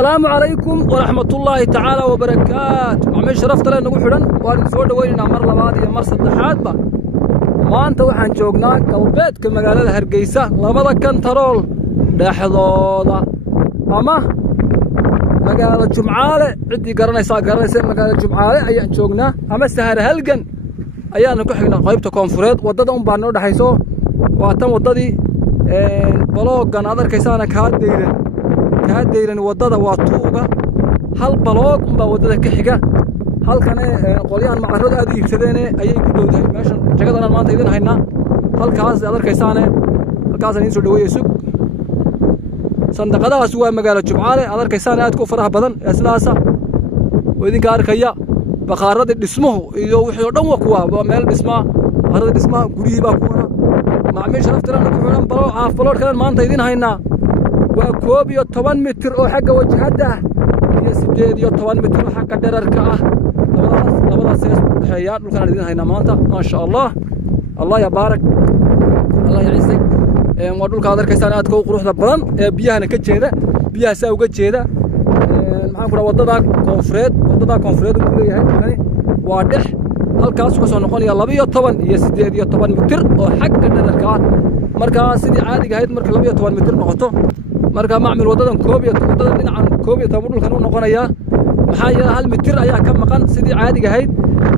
السلام عليكم ورحمة الله تعالى وبركاته. معمل شرفت لنا نقول حرن وأنا سود ويننا مرة بعد مر صدحات با ما أنت وحن جوجنا قلبت كما قال لها هرقيسة لبضا كنترول دحضوضة أما ما قال الجمعة عندي قرنيسة ما قال الجمعة أي جوجنا أما السهر هلجن أيان نكحنا قيبته كونفريد وضد بانو دحيسو واتم وضدي بلوغ كان هذا كيسانا كهديرن wadada waa tuuga hal baloog umba wadada ka xiga halkan qoliyaan macarrada aad iibsadeen ayay ku dhowdahay meeshan jagadan maanta idin hayna halkaas aad arkaysaane halkaas in soo dhaweeyo sug sandaqadaas waa magaalo Jumcaale aad arkaysaane aad ku faraha badan islaasa wadinka arkaya baqaarada dhismuhu iyo wixii dhan waa kuwa meel dhisma arada dhismaha guriga baa ku wada macaamiil sharafta lana ku xiran balood kale maanta idin hayna وكوب يو 8 متر أو حاجة وجهته هي 8 متر أو حاجة درركة لبضع سياس حيات وكان الذين هنا مانتا ما شاء الله الله يبارك الله يعزك وأقول لك هذا الكيسانات كو روح دبران بيها نكتشيدا بيها ساو كتشيدا معاك ولا وضدا كونفريد وكل يعني واضح هالكاس كسر نقول يلا بيا طبعا هي 8 متر أو حاجة درركة مركز سيدي عادي قاعد مركز 8 متر نقطه marka macmil wadadan wadada dhinacan koobiyo tabuulkan uu noqonaya maxaa yeelay hal mitir ayaa ka maqan sidii caadiga ahayd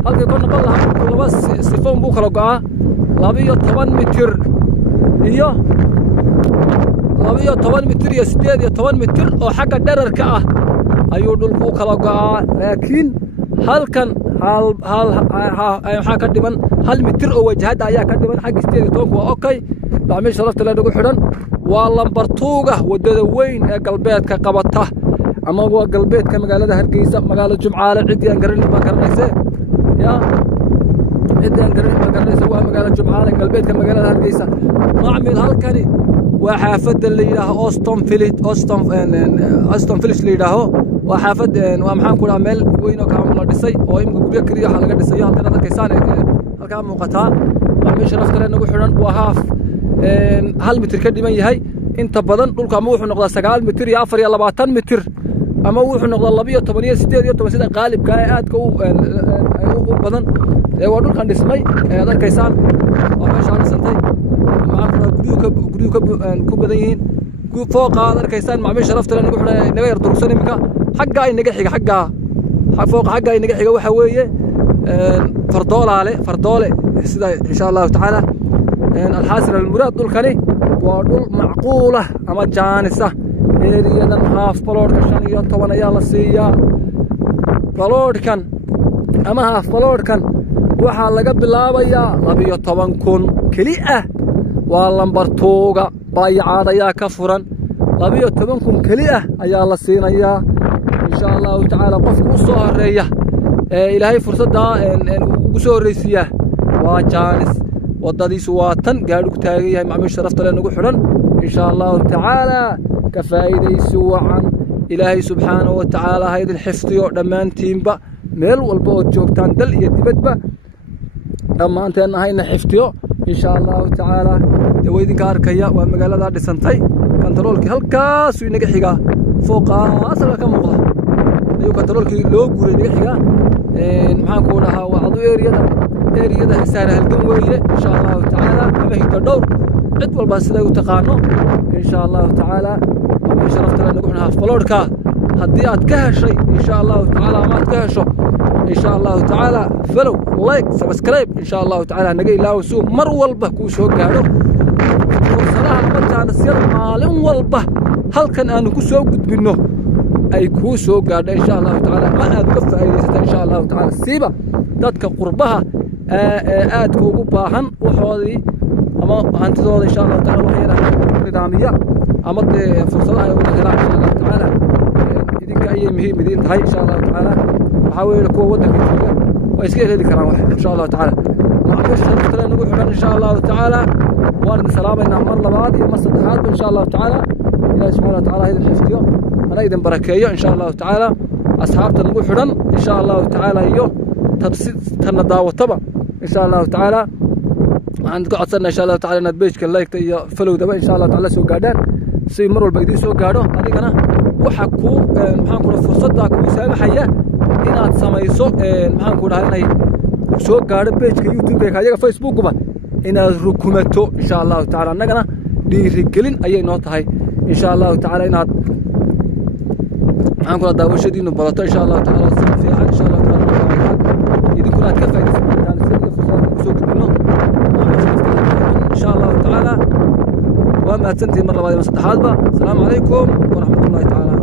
halka ka noqon lahaa laba sifoon buu kala go'aa 12 mitir iyo 12 mitir iyo 18 mitir oo xagga dhererka ah ayuu dhulku kala go'aa laakiin halkan waxa ka dhiman hal mitir oo wajahada ayaa ka dhiman xagga 18 waa okay macmil sharafta la ugu xidhan waa lambartuuga wadada weyn ee galbeedka qabata ama waa galbeedka magaalada Hargeysa magaalada Jumcaale cidii aan garanayse ya cidii aan garanayse waa magaalada Jumcaale galbeedka magaalada Hargeysa macmil halkani waa xaafada la yiraahdo Austin Village la yiraahdo waa xaafad waa maxaan ku dhahaa meel weyn oo kaamil la dhisay oo imka guryo kaliya waxa laga dhisay halkan arkaysan halka muuqata macmil sharafta lana ugu xidhan waa haaf hal mitir ka dhiman yahay inta badan dhulka ama wuxuu noqdaa 9 mitir iyo 24 mitir ama wuxuu noqdaa 12 iyo 18 sida qaalibka ah aadka u badan waa dhulkan dhismay aad arkaysaan waa meesha dhisantay macna guryo ku badan yihiin fooqa aad arkaysaan macmiil sharafta lana ugu xidhan naga yar durugsan imika xagga ay naga xiga fooqa xagga ay naga xiga waxa weeye fardoole sida insha Allah ta'ala الحاصل المراد دول كاني ودول معقولة أما جانسة إيريدن هاف بلور كان يطبعنا يلا سيا بلور كان أما هاف بلور كان وحال لقب اللابيا لبي طبعا كون كليئة واللمبرتوغا بايعاد يا كفرا لبي طبعا كون كليئة يا الله سينا يا إن شاء الله تعالى قفك الصهر ريا إلهي فرصة دا وقصور ريسيا وجانس wadadii suwaatan gaadhu ku taagay yahay macmiil sharafta leh nagu xiran insha Allah ta'ala ka faa'iideyso wacan ilaahay subhanahu wa ta'ala haydin xifdiyo dhamaantiinba meel walba oo joogtaan dal iyo dibadba dhamaanteen ahayna xifdiyo insha Allah ta'ala daweydinka arkaya waa magaalada dhisantay kantaroolkii halkaas uu inaga xiga fooqa asaga ka muuqda ayuu kantaroolkii loo guuray inaga xiga maxaan ku dhahaa waa adu eriyada saar halgan weeye insha Allah ta'ala ama hita dhowr cid walba sida uu taqaano insha Allah ta'ala ama sharafta lana ugu xidhan faloodka haddii aad ka heshay insha Allah ta'ala ama aad ka hesho insha Allah ta'ala follow like subscribe insha Allah ta'ala naga ilaawo soo mar walba ku soo gaaro fursadaha markaan sir maalin walba halkan aan ku soo gudbino ay ku soo gaadho insha Allah ta'ala ma aad ka faa'iideysato insha Allah ta'ala siiba dadka qurbaha aadka ugu baahan waxoodii ama hantidooda insha Allah ta'ala waxay nidaamiya ama fursadaha ay wada helaan insha Allah ta'ala idinka ay muhiim idin tahay insha Allah ta'ala waxa weeye kuwa wadanka jooga way iska heli karaan wax insha Allah ta'ala macmiil sharafta leh nagu xidhan insha Allah ta'ala waan salaamayna mar labaad iyo mar saddexaad insha Allah ta'ala ilaahay subhanahu wa ta'ala idin xifdiyo ana idin barakeeyo insha Allah ta'ala asxaabta nagu xidhan insha Allah ta'ala iyo تبسيط تناداو طبعا إن شاء الله تعالى عندك عصرنا إن شاء الله تعالى ندبيش كلايك فلو دبا إن شاء الله تعالى سو قادان سي مروا البقدي سو قادو هذيك أنا waxa ku maxaan ku fursadda ku saamaxaya inaad samayso maxaan ku dhahay inay soo gaadho page-ka YouTube-ka ayaga Facebook-ba inaad rukumato insha Allah ta'ala annagana dhiirigelin ayay noo tahay insha Allah ta'ala inaad maxaan ku daawashadiinu barato insha Allah ta'ala si fiican insha Allah ta'ala idinkuna aad ka faa'iidaysataan si fursad ku soo gudbino insha Allah ta'ala وما تنتهي مرة بعد ما صدحات. السلام عليكم ورحمة الله تعالى.